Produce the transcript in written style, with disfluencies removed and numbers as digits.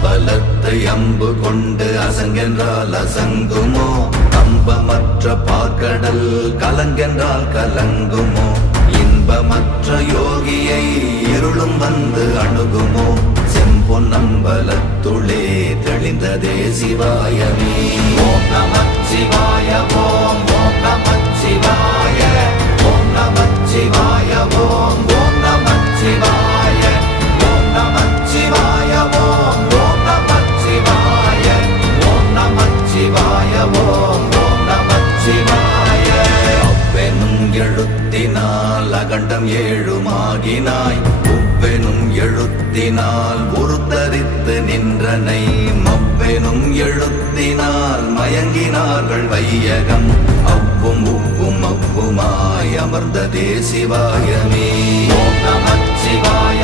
அம்பலத்தை அம்பு கொண்டு அசங்கென்றால் அசங்குமோ கம்பமற்ற பார்க்கடல் கலங்கென்றால் கலங்குமோ இன்பமற்ற யோகியை இருளும் வந்து அணுகுமோ செம்பொன்னம்பலத்துளே தெளிந்ததே சிவாயமே ஓம் நமச்சிவாய ஓம் ஓம் நமச்சிவாய ஓம் நமச்சிவாய ஓம் ஓம் நமச்சிவாய ஓம் நமச்சிவாய ஓம் ஓம் நமச்சிவாய ஓம் நமச்சிவாய ஓம் ஓம் நமச்சிவாய அவ்வெனும் எழுத்தினால் அகண்டம் ஏழுமாகினாய் உவ்வெனும் எழுத்தினால் உருத்தரித்து நின்றனை மவ்வெனும் எழுத்தினால் மயங்கினார்கள் வையகம் அவ்வும் உவ்வும் அவ்வுமாய் அமர்ந்ததே சிவாயமே ஓம் நமச்சிவாய